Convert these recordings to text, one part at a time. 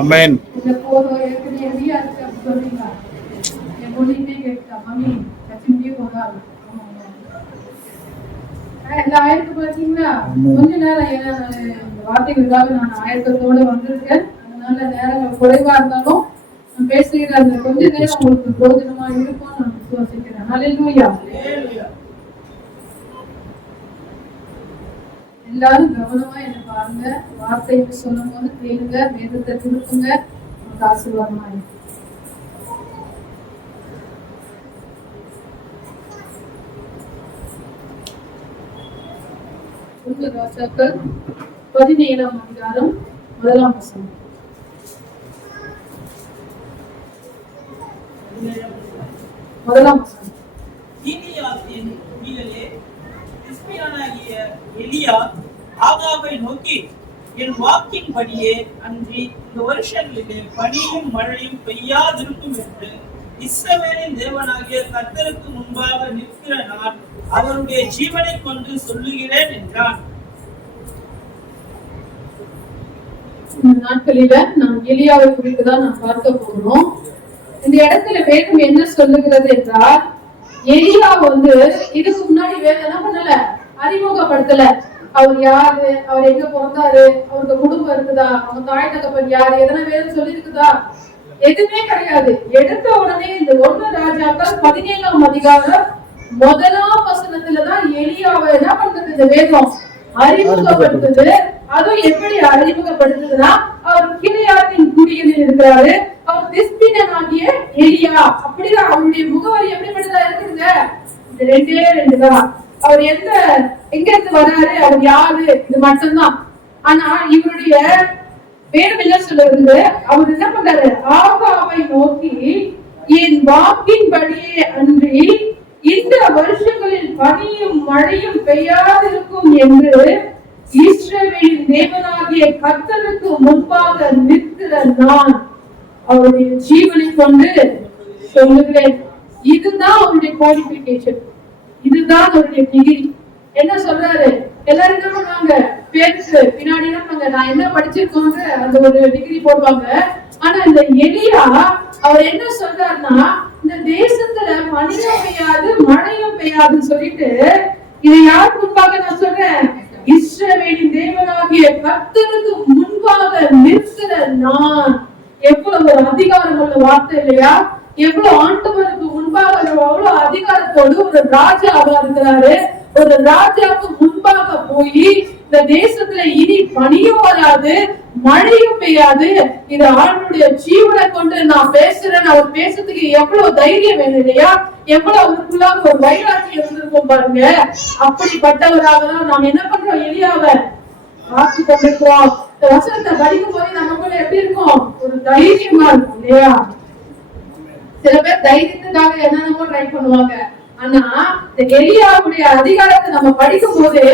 ஆமென். இந்த போதோ ஏற்கனவே ஹெவியா இருக்கு அப்படி சொல்றீங்களா? என் பொண்ணுகிட்டே கேட்டா, மம்மி கச்சினியே போதாது எல்லாம் ஆயிரத்து பாத்தீங்களா? கொஞ்ச நேரம் ஏன்னா இந்த வார்த்தைகளுக்காக நான் ஆயத்தத்தோட வந்திருக்கேன். அதனால நேரங்கள் குறைவா இருந்தாலும் நான் பேசுகிற அந்த கொஞ்ச நேரம் உங்களுக்கு பிரயோஜனமா இருக்கும் நான் விசுவாசிக்கிறேன். ஹல்லேலூயா. எல்லாரும் கவனமா என்ன பாருங்க. வார்த்தைன்னு சொல்லும் போது கேளுங்க, வேதத்தை திருப்புங்க, உங்களுக்கு ஆசீர்வாதமா இருக்கும். ராஜாக்கள் 17ஆம் அதிகாரம் 1ஆம் வசனம். எலியா ஆகாபை நோக்கி, என் வாக்கின்படியே அன்றி இந்த வருஷங்களிலே பனியும் மழையும் பெய்யாதிருக்கும் என்று இஸ்ரவேலின் தேவனாகிய கர்த்தருக்கு முன்பாக நிற்கிற நான் அவருடைய ஜீவனை கொண்டு சொல்லுகிறேன் என்றான். இந்த நாட்களில நாம் எலியாவை குறித்து தான் நாம் பார்க்க போகிறோம். இந்த இடத்துல வேதம் என்ன சொல்லுகிறது என்றால், எலியா இதுக்கு முன்னாடி வேதம் என்ன பண்ணல, அறிமுகப்படுத்தல. அவர் யாரு, அவர் எங்க பிறந்தாரு, அவருக்கு குடும்பம் இருக்குதா, அவங்க தாய் தகப்பன் யாரு, எதனா வேதம் சொல்லி இருக்குதா? எதுவுமே கிடையாது. எடுத்த உடனே இந்த 1 ராஜாக்கள் 17ஆம் அதிகாரம் 1ஆம் வசனத்துலதான் எலியாவை என்ன பண்றது இந்த வேதம் அறிமுகப்படுத்துது. அதுவும் எப்படி அறிமுகப்படுத்துதுன்னா, அவர் கிளையாத்தின் குடியில் இருக்கிறாரு, அவர் திஸ்பியனாகிய எலியா. அப்படிதான் அவருடைய முகவரி எப்படிப்பட்டதா இருக்குங்க? இந்த 2 தான். அவர் எங்க இருந்து வர்றாரு, அவர் யாரு, இது மட்டும்தான். ஆனா இவருடைய வேதம் என்ன சொல்லுறது, அவர் என்ன பண்றாரு, ஆகாபை நோக்கி, என் வாக்கின்படியே அன்றி இந்த வருஷங்களில் பனியும் மழையும் பெய்யாதிருக்கும் என்று இஸ்ரவேலின் தேவனாகிய கர்த்தருக்கு முன்பாக நிற்கிற நான் அவருடைய ஜீவனை கொண்டு சொல்லுகிறேன். இதுதான் அவருடைய குவாலிபிகேஷன், இதுதான் அவருடைய டிகிரி. என்ன சொல்றாரு, எல்லாரும் என்ன பண்ணுவாங்க, பேருக்கு பின்னாடி என்ன பண்ணுவாங்க, நான் என்ன படிச்சிருக்கோன்னு அந்த ஒரு டிகிரி போடுவாங்க. ஆனா இந்த எலியா அவர் என்ன சொல்றாருன்னா, இந்த தேசத்துல பனியும் பெய்யாது மழையும் பெய்யாதுன்னு சொல்லிட்டு, இதை யாருக்கு முன்பாக நான் சொல்றேன், இஸ்ரவேலின் தேவனாகிய கர்த்தருக்கு முன்பாக நிற்கிற நான். எவ்வளவு ஒரு அதிகாரம் உள்ள வார்த்தை இல்லையா? எவ்வளவு ஆண்டவருக்கு முன்பாக அவ்வளவு அதிகாரத்தோடு ஒரு ராஜாவா இருக்கிறாரு. ஒரு ராஜாவுக்கு முன்பாக போய் இந்த தேசத்துல இனி பனியும் வராது மழையும் பெய்யாது, இது ஆண்டுடைய ஜீவனை கொண்டு நான் பேசுறேன். அவர் பேசுறதுக்கு எவ்வளவு தைரியம் வேணும் இல்லையா? எவ்வளவு அவருக்குள்ளாக ஒரு வைராட்சி இருந்திருக்கும் பாருங்க. அப்படிப்பட்டவராக தான் நாம் என்ன பண்றோம், எலியாவை ஆட்சி கொண்டிருக்கிறோம். இந்த வசனத்தை படிக்கும் போது நமக்குள்ள எப்படி இருக்கும், ஒரு தைரியமா இருக்கும் இல்லையா? சில பேர் தைரியத்துக்காக என்னென்னமோ ட்ரை பண்ணுவாங்க. ஆனா இந்த எலியாவுடைய அதிகாரத்தை நம்ம படிக்கும் போது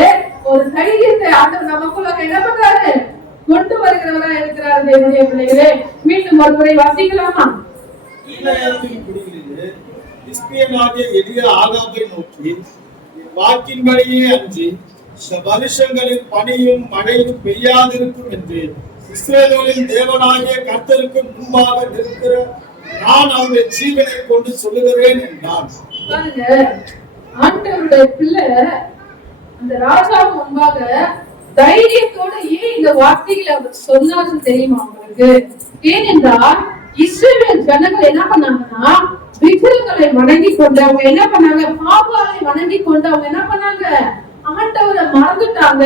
ஒரு தைரியத்தை ஆண்டவர் நமக்குள்ள என்ன பண்றாரு, கொண்டு வருகிறவரா இருக்கிறார். தேவனுடைய பிள்ளைகளே, மீண்டும் ஒருமுறை வாசிக்கலாமா? எலியா ஆகாபை நோக்கி, வாக்கின்படியே அன்றி இந்த வருஷங்களில் பனியும் மழையும் பெய்யாதிருக்கும் என்று இஸ்ரவேலின் தேவனாகிய கர்த்தருக்கு முன்பாக நிற்கிற நான் அவருடைய ஜீவனை கொண்டு சொல்லுகிறேன் என்றான். பாருங்க, ஆண்டவருடைய பிள்ளை அந்த ராஜாவுக்கு முன்பாக தைரியத்தோட ஏன் இந்த வார்த்தைகளை அவர் சொன்னாலும் தெரியுமா உங்களுக்கு? ஏனென்றால் இஸ்ரவேல் ஜனங்கள் என்ன பண்ணாங்கன்னா, விக்கிரகங்களை வணங்கி கொண்டு அவங்க என்ன பண்ணாங்க, பாகாலை வணங்கி கொண்டு அவங்க என்ன பண்ணாங்க, ஆண்டவரை மறந்துட்டாங்க.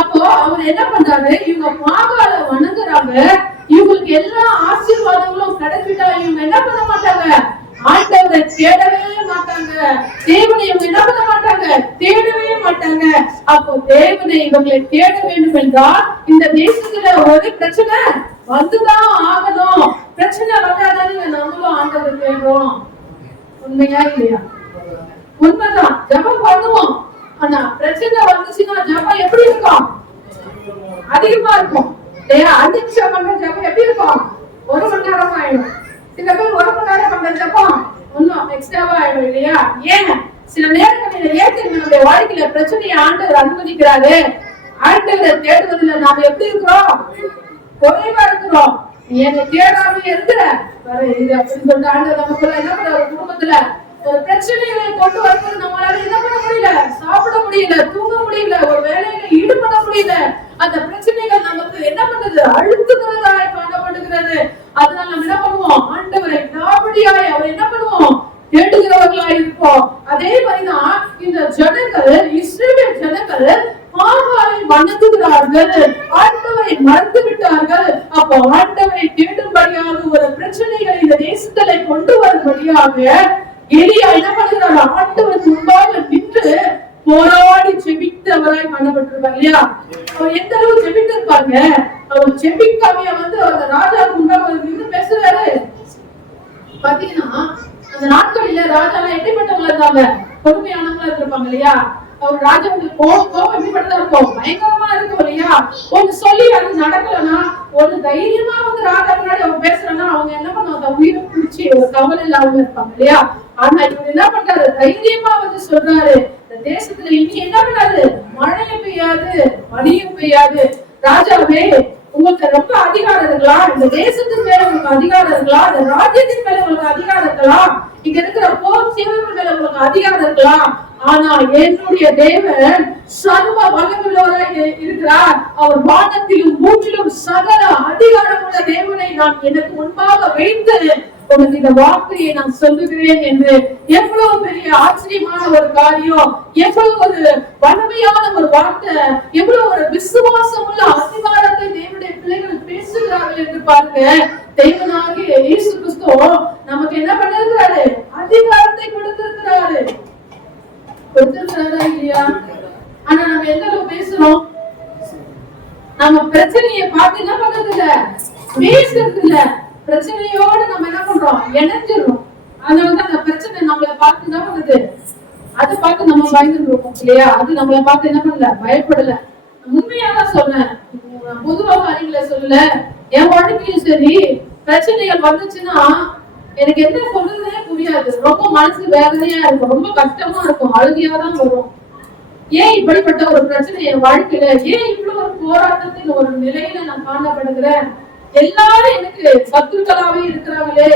அப்போ அவர் என்ன பண்றாரு, இவங்க பாகாலை வணங்குறாங்க, இவங்களுக்கு எல்லா ஆசீர்வாதங்களும் கிடைச்சிட்டா இவங்க என்ன பண்ண மாட்டாங்க, ஆண்டவரை தேடவே மாட்டாங்க. தேவனை இவங்க என்ன பண்ண மாட்டாங்க, தேடவே மாட்டாங்க. அப்போ தேவனை இவங்களை தேட வேண்டும் என்றால் இந்த தேசத்துல ஒரு பிரச்சனை வந்துதான் ஆகணும். பிரச்சனை வந்தாதானே நம்மளும் ஆண்டவரை தேடுறோம். உண்மையா இல்லையா? உண்மைதான், ஜபம் பண்ணுவோம். ஆனா பிரச்சனை வந்துச்சுன்னா ஜபம் எப்படி இருக்கும், அதிகமா இருக்கும் இல்லையா? 5 நிமிஷம் பண்ற ஜபம் எப்படி இருக்கும், 1 மணி நேரம் ஆயிடும். சில பேர் 1 மணி நேரம் பண்ற ஜபம் இன்னும் எக்ஸ்ட்ராவா ஆயிடும் இல்லையா? ஏன் சில நேரங்களில் ஏற்கனவே நம்முடைய வாழ்க்கையில பிரச்சனையை ஆண்டவர் அனுமதிக்கிறாரு. ஆண்டவரை தேடுவதில் நாம எப்படி இருக்கிறோம், குறைவா இருக்கிறோம். என்னை தேடாம இருக்கிற இது அப்படின்னு சொல்லிட்டு ஆண்டவர் நமக்குள்ள என்ன பண்ற, ஒரு குடும்பத்துல ஒரு பிரச்சனைகளை கொண்டு வரும்போது நம்மளால என்ன பண்ண முடியல, சாப்பிட முடியல, தூங்க முடியல, ஒரு வேலையில ஈடுபட முடியல. அந்த பிரச்சனைகள் நமக்கு என்ன பண்ணுது, அழுத்துகிறதாய் காணப்படுகிறது. அதனால நம்ம என்ன பண்ணுவோம், ஆண்டவரை நாபடியாய் அவர் என்ன பண்ணுவோம், தேடுகிறவர்களாய் இருப்போம். அதே மாதிரிதான் இந்த ஜனங்கள், இஸ்ரவேல் ஜனங்கள் பாகாலை வணங்குகிறார்கள், ஆண்டவரை மறந்து விட்டார்கள். அப்போ ஆண்டவரை தேடும்படியாக ஒரு பிரச்சனைகளை இந்த தேசத்திலே கொண்டு வரும்படியாக எலியா என்ன பண்ணுகிறார், ஆண்டவருக்கு முன்பாக நின்று போராடி செபித்தவராய் காணப்பட்டிருப்பார் இல்லையா. அவர் எந்த அளவு செபித்திருப்பாங்க, அவர் செபிக்காமைய அந்த ராஜாவுக்கு முன்பாக நின்று பேசுறாரு. பாத்தீங்கன்னா அந்த நாட்களில ராஜா எப்படிப்பட்டவங்களா இருந்தாங்க, கொடுமையானவங்களா இருப்பாங்க இல்லையா. அவர் ராஜாவுக்கு கோபம் எப்படிப்பட்டதா இருக்கும், பயங்கரமா இருக்கும் இல்லையா. ஒண்ணு சொல்லி அது நடக்கலன்னா, ஒரு தைரியமா ராஜா முன்னாடி அவங்க பேசுறாங்கன்னா அவங்க என்ன பண்ணுவாங்க, உயிரை பிடிச்சி ஒரு கவலை இல்லாம இருப்பாங்க இல்லையா. ஆனா இவர் என்ன பண்றாரு, தைரியமா சொல்றாரு, இந்த தேசத்துல இனி என்ன பண்ணாது, மழையும் பெய்யாது, பனியும் பெய்யாது. ராஜாவே, உங்களுக்கு ரொம்ப அதிகாரம் இருக்கலாம், இந்த தேசத்தின் மேல உங்களுக்கு அதிகாரம் இருக்கலாம், இந்த ராஜ்யத்தின் மேல உங்களுக்கு அதிகாரம் இருக்கலாம், இங்க இருக்கிற போர் சேவர்கள் மேல உங்களுக்கு அதிகாரம் இருக்கலாம். ஆனா என்னுடைய தேவன் சர்வ வல்லமையுள்ளவராய் இருக்கிறார். அவர் வானத்திலும் பூமியிலும் சகல அதிகாரம் உள்ள தேவனை நான் எனக்கு முன்பாக வைத்து உனக்கு இந்த வார்த்தையை நான் சொல்லுகிறேன் என்று. எவ்வளவு பெரிய ஆச்சரியமான ஒரு காரியம், எவ்வளவு ஒரு வலிமையான ஒரு வார்த்தை, எவ்வளவு ஒரு விசுவாசம் உள்ள அதிகாரத்தை தேவனுடைய பிள்ளைகள் பேசுகிறார்கள் என்று பாருங்க. தேவனாகிய இயேசு கிறிஸ்து நமக்கு என்ன பண்ணிருக்கிறாரு, அதிகாரத்தை கொடுத்திருக்கிறாரு. கொடுத்திருக்கிறாரா இல்லையா? ஆனா நம்ம எந்த அளவு பேசுறோம், நம்ம பிரச்சனையை பார்த்து என்ன பண்றது இல்ல, பேசுறது இல்ல. பிரச்சனையோடு நம்ம என்ன பண்றோம், இணைஞ்சிடறோம். அதனால அந்த பிரச்சனை நம்மளை பார்த்து என்ன பண்ணுது, அதை பார்த்து நம்ம பயந்துருக்கோம் இல்லையா. அது நம்மளை பார்த்து என்ன பண்ணல, பயப்படல. உண்மையாதான் சொன்னேன், பொதுவாக அறிவுல சொல்லல. என் வாழ்க்கையும் சரி, பிரச்சனைகள் வந்துச்சுன்னா எனக்கு என்ன சொல்றதுனே புரியாது, ரொம்ப மனசு வேதனையா இருக்கும், ரொம்ப கஷ்டமா இருக்கும், அழுகையாதான் வரும். ஏன் இப்படிப்பட்ட ஒரு பிரச்சனை என் வாழ்க்கையில, ஏன் இவ்வளவு ஒரு போராட்டத்தின் ஒரு நிலையில நான் காணப்படுகிறேன், எல்லாரும் எனக்கு சத்துருக்களாவே இருக்கிறாங்களே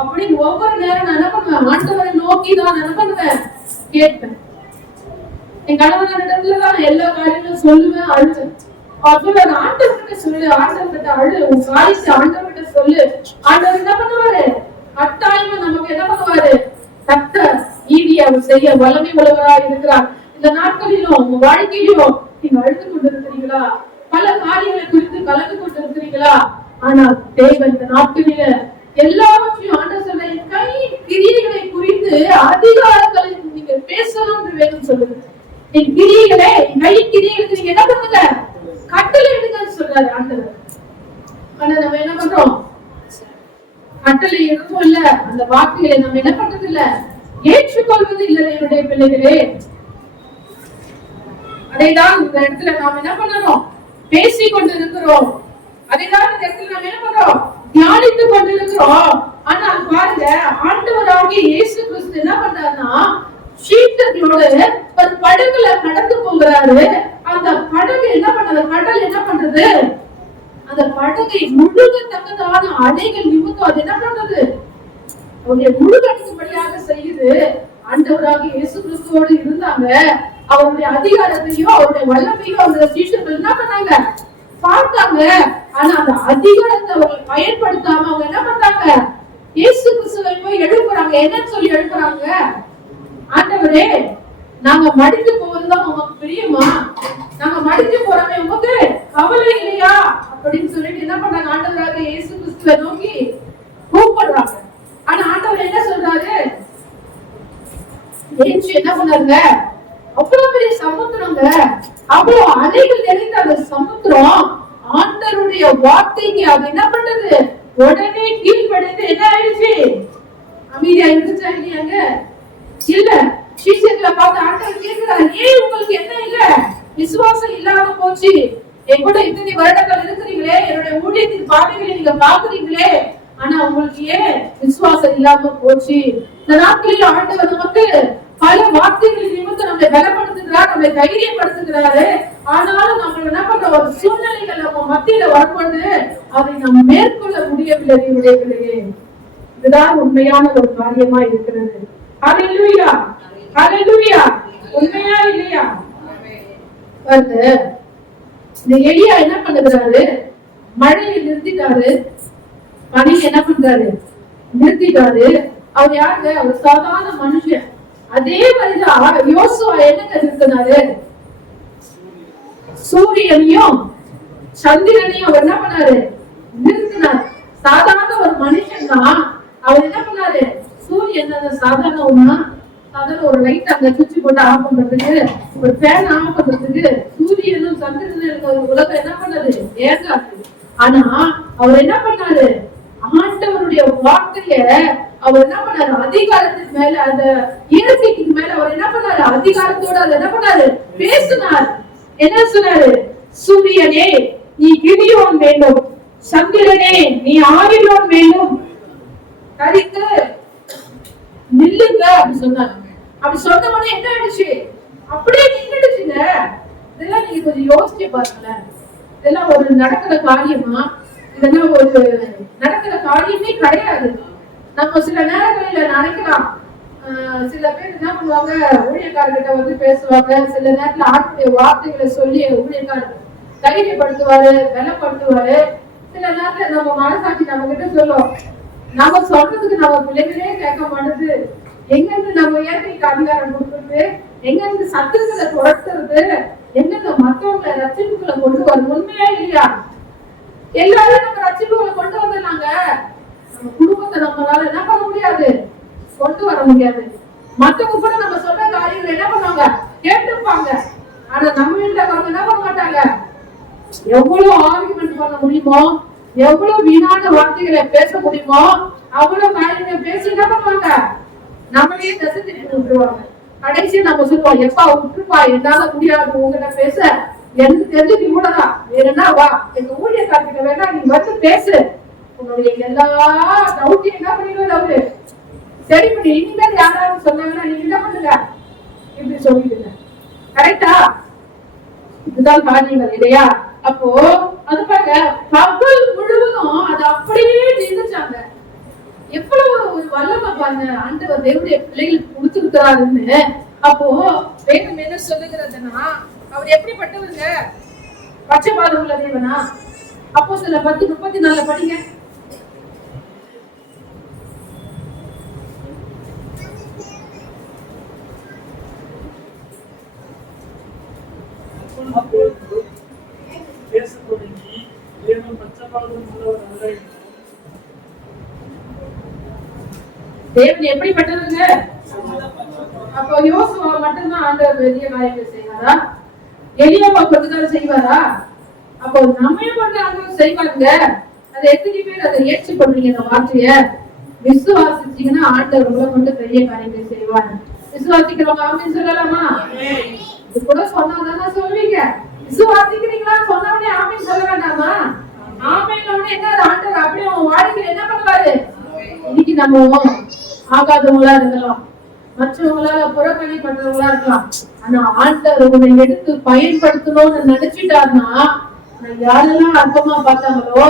அப்படின்னு ஒவ்வொரு நேரம் நான் என்ன பண்ணுவேன், ஆண்டவரை நோக்கிதான் என்ன பண்ணுவேன், கேட்பேன். என் கணவனிடத்துலதான் எல்லா காரியங்களும் சொல்லுவேன், அழுவேன். சொல்லுவேன், ஆண்டவர்கிட்ட சொல்லு, ஆண்டவர்கிட்ட அழு, உன் காரியத்தை ஆண்டவர்கிட்ட சொல்லு. ஆண்டவர் என்ன பண்ணுவாரு, கட்டாயமா நமக்கு என்ன பண்ணுவாரு, தக்க ஈடி அவர் செய்ய வல்லமை உள்ளவராக இருக்கிறார். இந்த நாட்களிலும் உங்க வாழ்க்கையிலும் நீங்க அழுது கொண்டிருக்கிறீங்களா, பல காரியங்களை குறித்து கலந்து கொண்டிருக்கிறீங்களா? ஆனால் தேவன் இந்த நாட்களில எல்லாவற்றையும் ஆண்டவர் சொல்ற கை கிரியைகளை குறித்து அதிகாரங்களை நீங்க பேசலாம் வேணும் சொல்லுது. என் கிரியைகளை, கை கிரியைகளுக்கு நீங்க என்ன பண்ணுங்க, கட்டளை எடுங்கன்னு சொல்றாரு ஆண்டவர். ஆனா நம்ம என்ன பண்றோம், கட்டளை எதுவும் இல்ல, அந்த வாக்குகளை நம்ம என்ன பண்றது இல்ல, ஏற்றுக்கொள்வது இல்லை. என்னுடைய பிள்ளைகளே, அதைதான் இந்த இடத்துல நாம் என்ன பண்ணணும், பேசிக் கொண்டிருக்கிறோம். அதைதான் இந்த இடத்துல நாம் என்ன பண்றோம், தியானித்துக் கொண்டிருக்கிறோம். ஆனா பாருங்க, ஆண்டவராகிய இயேசு கிறிஸ்து என்ன பண்றாருன்னா, சீடர்களோட ஒரு படகுல கடந்து போகிறாரு. அந்த படகு என்ன பண்றது, கடல் என்ன பண்றது, அந்த படகை முழுகத்தக்கதான அலைகள் நிமித்தம் அது என்ன பண்றது, அவருடைய முழுகட்டும்படியாக செய்யுது. ஆண்டவராகிய இயேசு கிறிஸ்துவோடு இருந்தாங்க. அவருடைய அதிகாரத்தையும் அவருடைய வல்லமையும் அவருடைய சீஷர்கள் என்ன பண்ணாங்க, பார்த்தாங்க. ஆனா அந்த அதிகாரத்தை அவங்க பயன்படுத்தாம அவங்க என்ன பண்றாங்க, இயேசு கிறிஸ்துவை போய் எழுப்புறாங்க. என்னன்னு சொல்லி எழுப்புறாங்க, ஆண்டவரே நாங்க மடித்து போவதுதான் உமக்கு பிரியமா, நாங்க மடித்து போறோமே உமக்கு கவலை இல்லையா அப்படின்னு சொல்லிட்டு என்ன பண்றாங்க, ஆண்டவராக இயேசு கிறிஸ்துவை நோக்கி கூப்பிடுறாங்க. ஆனா ஆண்டவர் என்ன சொல்றாரு, என்ன பண்ணாருங்க, அவ்வளவு பெரிய சமுத்திரங்க, அவ்வளவு அலைகள் நிறைந்த அந்த சமுத்திரம் ஆண்டவருடைய வார்த்தைக்கு அது என்ன பண்றது, உடனே கீழ்படிந்து என்ன ஆயிடுச்சு, அமைதியா இருந்துச்சா இல்லையாங்க? இல்ல. சீஷர்களை பார்த்து ஆண்டவர் கேட்கிறார், ஏன் உங்களுக்கு என்ன இல்ல, விசுவாசம் இல்லாம போச்சு, என் கூட இத்தனை வருடங்கள் இருக்கிறீங்களே, என்னுடைய ஊழியத்தின் பாதைகளை நீங்க பாக்குறீங்களே, ஆனா உங்களுக்கு ஏன் விசுவாசம் இல்லாம போச்சு? இந்த நாட்களில் ஆண்டவர் நமக்கு பல வார்த்தைகளின் நிமித்தம் நம்மளை பலப்படுத்துகிறார், நம்மளை தைரியப்படுத்துகிறாரு. ஆனாலும் நம்ம என்ன பண்ற, ஒரு சூழ்நிலைகள் நம்ம மத்தியில வரும்பொழுது அதை நாம் மேற்கொள்ள முடியவில்லை. என்னுடைய பிள்ளையே, இதுதான் உண்மையான ஒரு காரியமா இருக்கிறது. ஹல்லேலூயா, ஹல்லேலூயா. உண்மையா இல்லையா? இந்த எலியா என்ன பண்ணுகிறாரு? மழையை நிறுத்திட்டாரு, பனி என்ன பண்றாரு? நிறுத்திட்டாரு. அவர் யாருங்க? அவர் சாதாரண மனுஷன். அதே மாதிரிதான் யோசுவா என்னங்க நிறுத்தினாரு? சூரியனையும் சந்திரனையும் அவர் என்ன பண்ணாரு? நிறுத்தினார். சாதாரண ஒரு மனுஷன் தான். அவர் என்ன பண்ணாரு? சூரியன் சாதாரண ஒண்ணா? சாதாரண ஒரு லைட் அங்க சுவிட்ச் போட்டு ஆஃப் பண்றதுக்கு, ஒரு ஃபேன் ஆஃப் பண்றதுக்கு சூரியனும் சந்திரனும் உலகம் என்ன பண்ணது? ஏற்காது. ஆனா அவர் என்ன பண்ணாரு? ஆண்டவருடைய வார்த்தைய அவர் என்ன பண்ணாரு? அதிகாரத்துக்கு மேல, அந்த இயற்கைக்கு மேல அவர் என்ன பண்ணாரு? அதிகாரத்தோட அதை என்ன பண்ணாரு? பேசினார். என்ன சொன்னாரு? சூரியனே நீ கிதியோன் வேண்டும், சந்திரனே நீ ஆவிலோன் வேண்டும், கரித்து நில்லுங்க அப்படி சொன்னாங்க. அப்படி சொன்ன உடனே என்ன ஆயிடுச்சு? அப்படியே நின்றுடுச்சுங்க. இதெல்லாம் நீங்க கொஞ்சம் யோசிச்சு பாருங்களேன். இதெல்லாம் ஒரு நடக்கிற காரியமா? இதெல்லாம் ஒரு நடக்கிற காரியமே கிடையாது. நம்ம சில நேரங்களில நினைக்கலாம், சில பேர் என்ன பண்ணுவாங்க, ஊழியக்காரர்கிட்ட வந்து பேசுவாங்க. சில நேரத்துல ஆட்டுடைய வார்த்தைகளை சொல்லி ஊழியக்காரர் தைரியப்படுத்துவாரு, பலப்படுத்துவாரு. சில நேரத்துல நம்ம மனசாட்சி நம்ம கிட்ட சொல்லும், நம்ம சொல்றதுக்கு நம்ம பிள்ளைகளே கேட்க மாட்டேது. எங்கிருந்து நம்ம இயற்கைக்கு அதிகாரம் கொடுக்குறது? எங்கிருந்து சத்துக்களை துரத்துறது? எங்கிருந்து மற்றவங்களை ரட்சிப்புகளை கொண்டு வரும்? உண்மையா இல்லையா? எல்லாரும் நம்ம ரட்சிப்புகளை கொண்டு வந்துடலாங்க. நம்ம குடும்பத்தை நம்மளால என்ன பண்ண முடியாது? கொண்டு வர முடியாது. மத்தவங்க கூட நம்ம சொல்ற காரியங்களை என்ன பண்ணுவாங்க? கேட்டுப்பாங்க. ஆனா நம்ம வீட்டுல அவங்க என்ன பண்ண மாட்டாங்க. எவ்வளவு ஆர்குமெண்ட் பண்ண முடியுமோ, எவ்வளவு வீணான வார்த்தைகளை பேச முடியுமோ அவ்வளவு காரியங்களை பேசி என்ன பண்ணுவாங்க? நம்மளே தசை திருப்பி விட்டுருவாங்க. கடைசியா நம்ம சொல்லுவோம், எப்பா விட்டுருப்பா, என்னால முடியாது உங்ககிட்ட பேச, எனக்கு தெரிஞ்சது இவ்வளவுதான், வேணும்னா வா எங்க ஊழியக்காரர்கிட்ட வேணா நீ வந்து பேசு, உன்னுடைய எல்லா டவுட்டையும் என்ன பண்ணிடுவாரு அவரு? சரி பண்ணி. இனிமேல் யாராவது சொன்னாங்கன்னா நீங்க என்ன பண்ணுங்க? இப்படி சொல்லிடுங்க. கரெக்டா? இதுதான் காரியங்கள் இல்லையா? அப்போ அது பாருங்க, பகல் முழுவதும் அது அப்படியே நின்றுச்சாங்க. எவ்வளவு ஒரு வல்லமை பாருங்க ஆண்டவர் தேவனுடைய பிள்ளைகளுக்கு கொடுத்திருக்கிறாருன்னு. அப்போ வேதம் என்ன சொல்லுகிறதுன்னா, அவர் எப்படிப்பட்டவருங்க? பட்சபாதம் உள்ள தேவனா? அப்போஸ்தலர் 10:34 படிங்க. தேவன் எப்படிப்பட்டவங்க? அப்போ யோசுவா மட்டும்தான் ஆண்டவர் பெரிய காரியங்கள் செய்வாரா? எலியாவை கொண்டுதான் செய்வாரா? அப்போ நம்மையும் கொண்டு ஆண்டவர் செய்வாங்க. அதை எத்தனை பேர் அதை ஏற்று பண்றீங்க? அந்த வார்த்தைய விசுவாசிச்சீங்கன்னா ஆண்டவர் உங்களை கொண்டு பெரிய காரியங்கள் செய்வார். விசுவாசிக்கிறவங்க ஆமென் சொல்லலாமா? இது கூட சொன்னாதான் சொல்வீங்க. விசுவாசிக்கிறீங்களா சொன்னவனே ஆமென் சொல்ல வேண்டாமா? ஆமென் என்ன ஆண்டவர் அப்படியே உங்க வாழ்க்கையில என்ன பண்ணுவாரு? இன்னைக்கு நம்ம ஆகாதவங்களா இருக்கலாம், மற்றவங்களால புறக்கணி பண்றவங்களா இருக்கலாம். ஆனா ஆண்டவர் உன்னை எடுத்து பயன்படுத்தணும்னு நினைச்சிட்டாருன்னா, யாரெல்லாம் அர்த்தமா பார்த்தாங்களோ,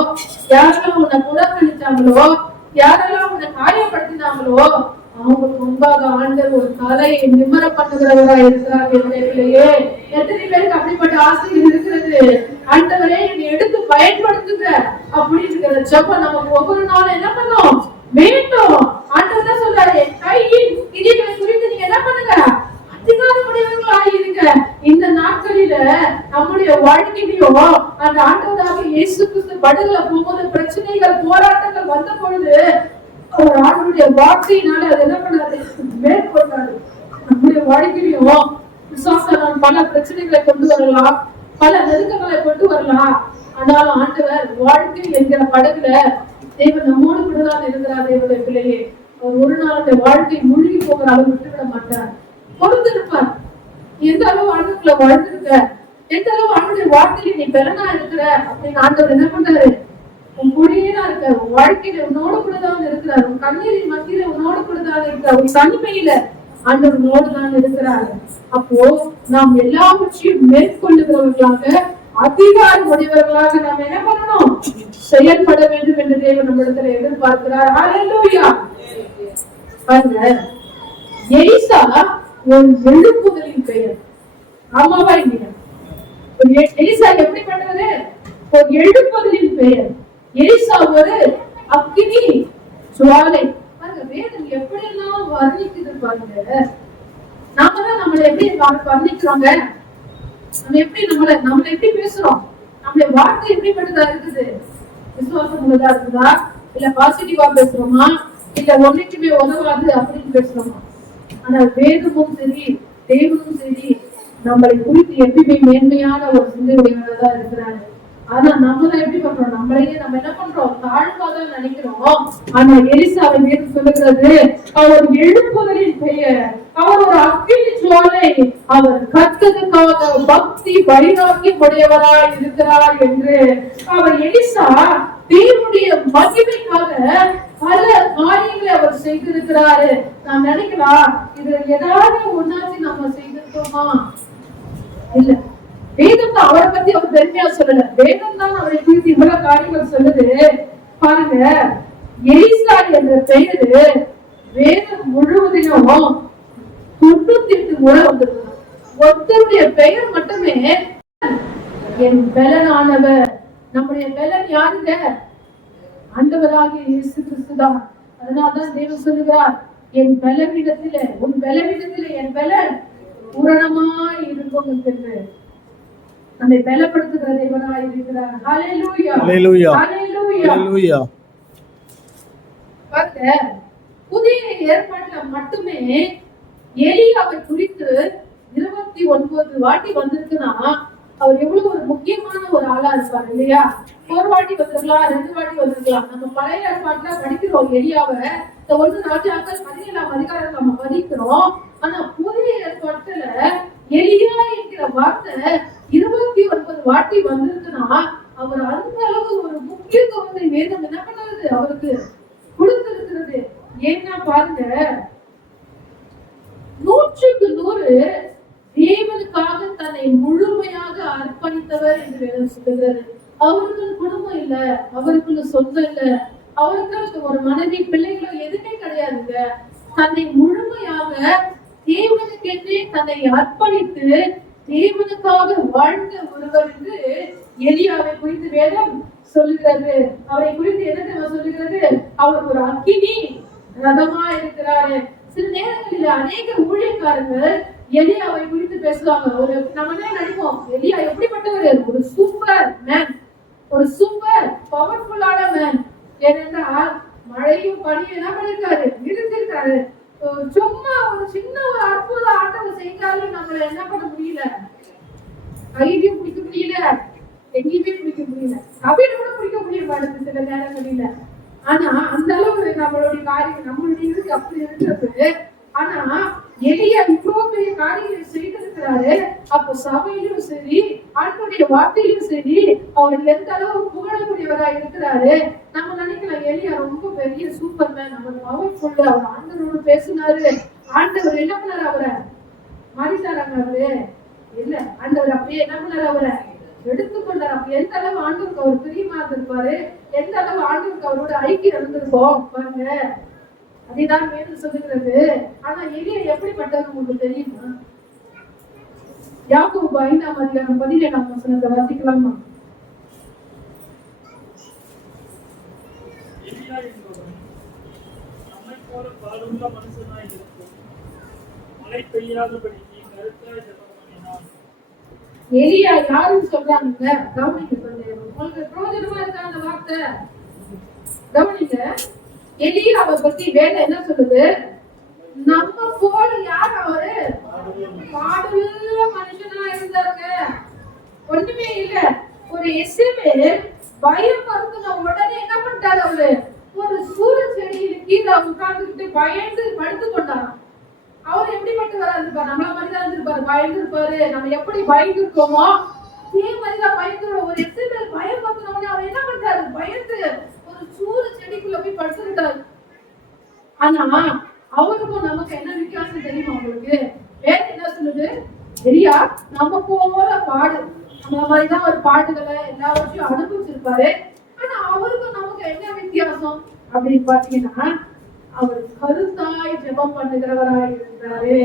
யாரெல்லாம் உன்னை புறக்கணிச்சாங்களோ, யாரெல்லாம் உன்னை காயப்படுத்தினாங்களோ அவங்களுக்கு முன்பாக ஆண்டவர் ஒரு தலையை நிம்மர பண்ணுகிறவரா இருக்கிறார். என்னையே எத்தனை பேருக்கு அப்படிப்பட்ட ஆசைகள் இருக்கிறது? ஆண்டவரே என்னை எடுத்து பயன்படுத்துங்க அப்படிங்கிற ஜெபம் நமக்கு ஒவ்வொரு நாளும் என்ன பண்ணோம் வேண்டும். ஆண்டவர் தான் சொல்றாரு, கையின் கிரியைகளை குறித்து நீங்க என்ன பண்ணுங்க? அதிகாரமுடையவர்களா இருங்க. இந்த நாட்களில நம்முடைய வாழ்க்கையிலும் அந்த ஆண்டவராக இயேசு கிறிஸ்து படுகல போகும்போது பிரச்சனைகள் போராட்டங்கள் வந்த பொழுது ஒரு ஆண்டவருடைய வார்த்தையினால அது என்ன பண்ணாரு? மேற்கொண்டாரு. நம்முடைய வாழ்க்கையிலும் விசுவாசம் பல பிரச்சனைகளை கொண்டு வரலாம், பல நெருக்கங்களை கொண்டு வரலாம். ஆனாலும் ஆண்டவர் வாழ்க்கை என்கிற படகுல தேவன் நம்மோடு கூடதான் இருக்கிறார். தேவனுடைய பிள்ளையே, அவர் ஒரு நாளுடைய வாழ்க்கை மூழ்கி போகிற அளவு விட்டுவிட மாட்டார். பொறுத்து இருப்பார். எந்த அளவு ஆண்டுக்குள்ள வாழ்ந்துருக்க, எந்த அளவு ஆண்டுடைய வாழ்க்கையில நீ பெறனா இருக்கிற அப்படின்னு ஆண்டவர் என்ன பண்றாரு? உன் கூடயேதான் இருக்க. உன் வாழ்க்கையில உன்னோடு கூடதான் இருக்கிறார். உன் கண்ணீரின் மத்தியில உன்னோடு கூடதான் இருக்கிறார். உன் தனிமையில ஆண்டவர் உன்னோடு தான் இருக்கிறார். அப்போ நாம் எல்லாவற்றையும் மேற்கொள்ளுகிறவர்களாக அதிகாரம் உடையவர்களாக நாம் என்ன பண்ணணும்? செயல்பட வேண்டும் என்று தேவன் நம்மிடத்துல எதிர்பார்க்கிறார். ஹல்லேலூயா. பாருங்க, எலிசா ஒரு எழுப்புதலின் பெயர். ஆமாவா இல்லையா? எலிசா எப்படி பண்றது? ஒரு எழுப்புதலின் பெயர். எலிசா ஒரு அக்கினி ஜுவாலை. பாருங்க, வேதம் எப்படி எல்லாம் வர்ணிக்குது பாருங்க. நாம தான் நம்மளை எப்படி வர்ணிக்கிறோங்க? நம்ம எப்படி பேசுறோம்? நம்மளுடைய வார்த்தை எப்படிப்பட்டதா இருக்குது? விசுவாசம் உள்ளதா இருக்குதா? இல்ல பாசிட்டிவா பேசுறோமா? இல்ல ஒன்னைக்குமே உதவாது அப்படின்னு பேசுறோமா? ஆனா வேதமும் சரி, தேவனும் சரி, நம்மளை குறித்து எப்பயுமே மேன்மையான ஒரு சிந்தையுடையவர்களா இருக்கிறாரு. ஆனா நம்ம எப்படி பண்றோம்? நம்மளையே நம்ம என்ன பண்றோம்? தாழ்வாதான் நினைக்கிறோம். ஆனா எலிசாவை வேதம் சொல்லுகிறது, அவர் எழுப்புதலின் பெயர், அவர் ஒரு அக்கினி ஜுவாலை, அவர் கர்த்தருக்காக பக்தி வைராக்கியம் உடையவராய் இருக்கிறார் என்று. அவர் எலிசா தேவனுடைய மகிமைக்காக பல காரியங்களை அவர் செய்திருக்கிறாரு. நான் நினைக்கலாம், இதுல ஏதாவது ஒன்னாச்சு நம்ம செய்திருக்கோமா? இல்ல. வேதம் தான் அவரை பத்தி அவர் பெருமையா சொல்லல. வேதம் தான் அவரை குறித்து இவ்வளவு காரியங்கள் சொல்லுது. பாருங்க, எலிசா என்ற பெயரு வேதம் முழுவதிலும் 98 முறை வந்திருக்கு. ஒருத்தருடைய பெயர் மட்டுமே என் பலனானவர். நம்முடைய பலன் யாருங்க? ஆண்டவராகிய இயேசு கிறிஸ்துதான். அதனால்தான் தேவன் சொல்லுகிறார், என் பலவீனத்திலே உன் பலவீனத்திலே என் பலன் பூரணமாய் இருக்கும் என்று நம்மை பலப்படுத்துகிற தேவனாய் இருக்கிறார். ஹல்லேலூயா, ஹல்லேலூயா, ஹல்லேலூயா. பாருங்க, புதிய ஏற்பாட்டுல மட்டுமே எலியாவை குறித்து 29 வாட்டி வந்திருக்குன்னா அவர் எவ்வளவு ஒரு முக்கியமான ஒரு ஆளா இருப்பார் இல்லையா? ஒரு வாட்டி வந்திருக்கலாம், 2 வாட்டி வந்திருக்கலாம். நம்ம பழைய ஏற்பாட்டுல படிக்கிறோம் எலியாவை, 1 ராஜாக்கள் 17ஆம் அதிகாரம் நம்ம படிக்கிறோம். ஆனா புதிய ஏற்பாட்டுல எலியா என்கிற வார்த்தை 29 வாட்டி வந்திருக்குன்னா அவர் அந்த அளவு ஒரு முக்கியத்துவத்தை வேதம் என்ன பண்ணுறது? அவருக்கு கொடுத்திருக்கிறது. ஏன்னா பாருங்க, 100க்கு 100 தேவனுக்காக தன்னை முழுமையாக அர்ப்பணித்தவர் என்று வேதம் சொல்லுகிறது. அவருக்கு குடும்பம் இல்ல, அவருக்கு சொந்தம் இல்ல, அவருக்கு ஒரு மனைவி பிள்ளைகளோ எதுவுமே கிடையாதுங்க. தன்னை முழுமையாக தேவனுக்கென்றே தன்னை அர்ப்பணித்து தேவனுக்காக வாழ்ந்த ஒருவர் என்று எலியாவை குறித்து வேதம் சொல்லுகிறது. அவரை குறித்து என்ன சொல்லுகிறது? அவர் ஒரு அக்கினி ரதமா இருக்கிறாரு. சில நேரங்களில் அநேக ஊழியக்காரர்கள் எலியாவை குறித்து பேசுவாங்க. ஒரு நம்ம நினைப்போம், எலியா எப்படிப்பட்டவர்? ஒரு சூப்பர் மேன், ஒரு சூப்பர் பவர்ஃபுல்லான மேன். ஏனென்றால் மழையும் பனியும் என்ன பண்ணிருக்காரு? நிறுத்திருக்காரு. சும்மா ஒரு சின்ன ஒரு அற்புத ஆட்டம் செய்தாலும் நம்மள என்ன பண்ண முடியல, கையிலையும் பிடிக்க முடியல, எங்கேயுமே பிடிக்க முடியல, சபையில கூட பிடிக்க முடிய மாட்டேங்குது சில நேரங்களில. ஆனா அந்த அளவு நம்மளுடைய காரியம் நம்மளுடைய இருக்கு அப்படி இருக்கிறது. ஆனா எலியா இவ்வளவு பெரிய காரியங்களை செய்திருக்கிறாரு. அப்ப சபையிலும் சரி, ஆண்டவருடைய வார்த்தையிலும் சரி, அவர் எந்த அளவு புகழக்கூடியவராக இருக்கிறாரு. நம்ம நினைக்கலாம், எலியா ரொம்ப பெரிய சூப்பர்மேன், அவர் பவர்ஃபுல், அவர் ஆண்டவரோடு பேசினாரு, ஆண்டவர் என்ன பண்ணாரு? அவரை மாறிட்டாராங்க? அவரு இல்ல, ஆண்டவர் அப்படியே என்ன பண்ணாரு? அவரை எடுத்துக்கொண்டார். அப்ப எந்த அளவு ஆண்டவருக்கு அவர் பிரியமா இருந்திருப்பாரு, எந்த அளவு ஆண்டவருக்கு அவரோட ஐக்கியம் இருந்திருக்கோம் பாருங்க. அதுதான் வேதம் சொல்லுகிறது. ஆனா எலியா எப்படிப்பட்டது உங்களுக்கு தெரியுமா? யாக்கோபு 5ஆம் அதிகாரம் 17ஆம் வசனத்தை வாசிக்கலாமா? எலியா என்பவன் நம்மை போல பாடுள்ள மனுஷனாய் இருக்கும், மழை பெய்யாதபடிக்கு கருத்தாய் ஜெபம் பண்ணினான். எலியா யாருன்னு சொல்றாங்க? கவனிக்க சொல்றேன், உங்களுக்கு பிரயோஜனமா இருக்கா அந்த வார்த்தை? கவனிங்க, எலியாவை பத்தி வேதம் என்ன சொல்லுது? நம்ம போல யார் அவரு? பாடுள்ள மனுஷனா இருந்தாருங்க. ஒண்ணுமே இல்ல. ஒரு எசேபேல் பயப்படுத்தின உடனே என்ன பண்ணிட்டாரு? அவரு ஒரு சூரிய செடியில கீழே உட்கார்ந்துட்டு பயந்து படுத்து கொண்டாராம். அவர் எப்படிப்பட்டவரா இருப்பாரு? நம்மள மாதிரிதான் இருந்திருப்பாரு, பயந்து இருப்பாரு. நம்ம எப்படி பயந்து இருக்கோமோ அதே மாதிரிதான் பயந்து. ஒரு எசேபேல் பயப்படுத்தின உடனே அவர் என்ன பண்றாரு? பயந்து ஒரு சூரிய செடிக்குள்ள போய் படுத்துக்கிட்டாரு. ஆனா அவருக்கும் நமக்கு என்ன வித்தியாசம் தெரியுமா உங்களுக்கு? வேற என்ன சொல்லுது? எலியா நம்ம போல பாடு, அந்த மாதிரிதான் ஒரு பாட்டுகளை எல்லாவற்றையும் அனுபவிச்சிருப்பாரு. ஆனா அவருக்கும் நமக்கு என்ன வித்தியாசம் அப்படின்னு பாத்தீங்கன்னா, அவர் கருத்தாய் ஜெபம் பண்ணுகிறவராய் இருந்தாரு.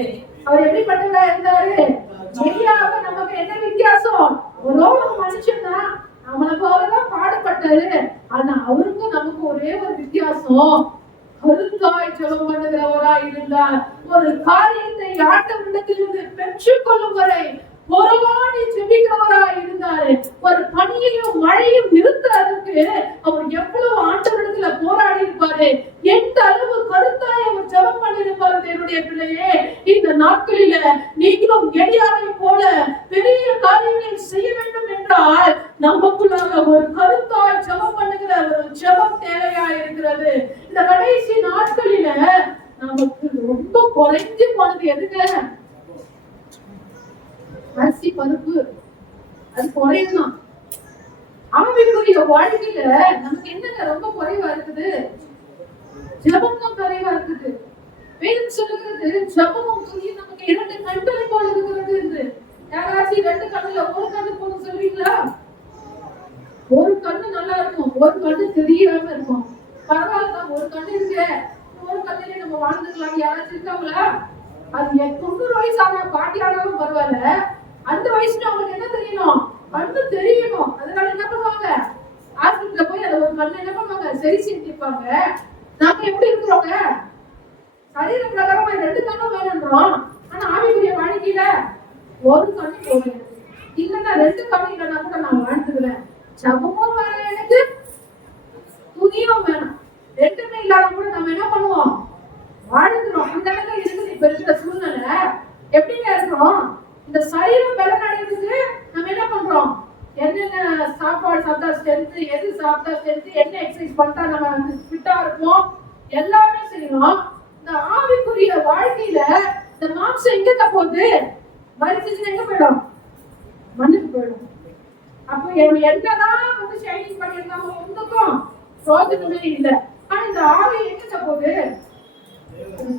அவர் எப்படி பண்ணுறதா இருந்தாரு? எலியாவுக்கு நமக்கு என்ன வித்தியாசம்? அவரோட மனுஷன் தான், அவனை போலதான் பாடுபட்டாரு. ஆனா அவருக்கும் நமக்கு ஒரே ஒரு வித்தியாசம், கருத்தாய் ஜெபம் பண்ணுகிறவராய் இருந்தார். ஒரு காரியத்தை ஆண்டவரிடத்திலிருந்து பெற்றுக்கொள்ளும் வரை போராடி ஜெபிக்கிறவராய் இருந்தாரு. ஒரு பனியையும் மழையும் நிறுத்துறதுக்கு அவர் எவ்வளவு ஆண்டவரிடத்துல போராடி இருப்பாரு, எந்த அளவு கருத்தாய் அவர் ஜெபம் பண்ணிருப்பாரு. என்னுடைய பிள்ளையே, இந்த நாட்களில நீங்களும் எலியாவை போல பெரிய காரியங்களை செய்ய வேண்டும் என்றால் நமக்குள்ளாக ஒரு கருத்தாய் ஜெபம் பண்ணுகிற ஒரு ஜெபம் தேவையா இருக்கிறது. இந்த கடைசி நாட்களில நமக்கு ரொம்ப குறைஞ்சு போனது எதுங்க? அரிசி பருப்பு, அது குறையலாம். ஆவிக்குரிய வாழ்க்கையில நமக்கு என்னங்க ரொம்ப குறைவா இருக்குது? ஜெபம் தான் குறைவா இருக்குது. வேதம் சொல்லுகிறது, ஜெபமும் துணியும் நமக்கு 2 கண்களை போல இருக்கிறது என்று. யாராச்சும் 2 கண்ணுல ஒரு கண்ணு போன்னு சொல்றீங்களா? ஒரு கண்ணு நல்லா இருக்கும், ஒரு கண்ணு தெரியாம இருக்கும். பரவாயில்ல, ஒரு கண்ணு இருக்கு, ஒரு கண்ணிலே நம்ம வாழ்ந்துக்கலாம். யாராச்சும் இருக்காங்களா? அது 90 வயசான பாட்டி ஆனாலும் பரவாயில்ல, அந்த வயசுல அவங்களுக்கு என்ன தெரியணும்? கண்ணு தெரியணும். அதனால என்ன பண்ணுவாங்க? ஹாஸ்பிட்டல்ல போய் அதை ஒரு கண்ணு என்ன பண்ணுவாங்க? சரி செஞ்சிருப்பாங்க. நாம எப்படி இருக்கிறோங்க? சரீர பிரகாரமா 2 கண்ணும் வேணும்ன்றோம். ஆனா ஆவிக்குரிய வாழ்க்கையில ஒரு கண்ணு போதும். இல்லைன்னா 2 கண்ணு இல்லைன்னா கூட நான் வாழ்ந்துக்கிறேன். ஜபமும் வேணும், எனக்கு துணியும் வேணும். 2மே இல்லாத கூட நம்ம என்ன பண்ணுவோம்? வாழ்ந்துக்கிறோம். அந்த இடத்துல இருக்குது இப்ப இருக்கிற சூழ்நிலை. எப்படிங்க இருக்கிறோம்? இந்த சரீரம் பலன் அடைறதுக்கு நம்ம என்ன பண்றோம்? என்னென்ன சாப்பாடு சாப்பிட்டா ஸ்ட்ரென்த், எது சாப்பிட்டா ஸ்ட்ரென்த், என்ன எக்ஸசைஸ் பண்ணா நம்ம ஃபிட்டா இருப்போம், எல்லாமே செய்யணும். இந்த ஆவிக்குரிய வாழ்க்கையில இந்த மாம்சம் எங்க போகுது? மரிச்சிட்டு எங்க போயிடும்? மண்ணுக்கு போயிடும். அப்ப என்னதான் வந்து ஷைனிங் பண்ணியிருந்தாங்க, ஒன்றுக்கும் பிரோஜனமே இல்லை. ஆனா இந்த ஆவி எங்க போகுது?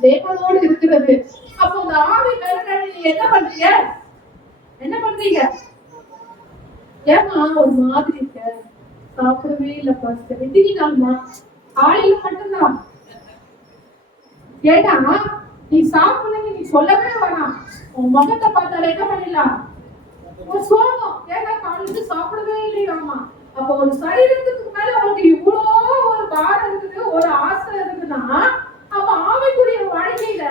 தேவனோடு இருக்கிறது. அப்போ இந்த ஆவி பலன் நீங்க என்ன பண்றீங்க? என்ன பண்றீங்க? ஏமா ஒரு மாதிரி இருக்க, சாப்பிடவே இல்ல, பாஸ்டர் எதிரிதாம்மா, ஆளில மட்டும்தான். ஏன்னா நீ சாப்பிடுங்க, நீ சொல்லவே வேணாம், உன் முகத்தை பார்த்தாலே என்ன பண்ணிடலாம்? ஒரு சோகம். ஏன்னா காலையில சாப்பிடவே இல்லையாமா. அப்ப ஒரு சரீரத்துக்கு மேல உங்களுக்கு இவ்வளோ ஒரு பாரம் இருக்குது, ஒரு ஆசை இருக்குன்னா, அப்ப ஆவிக்குரிய வாழ்க்கையில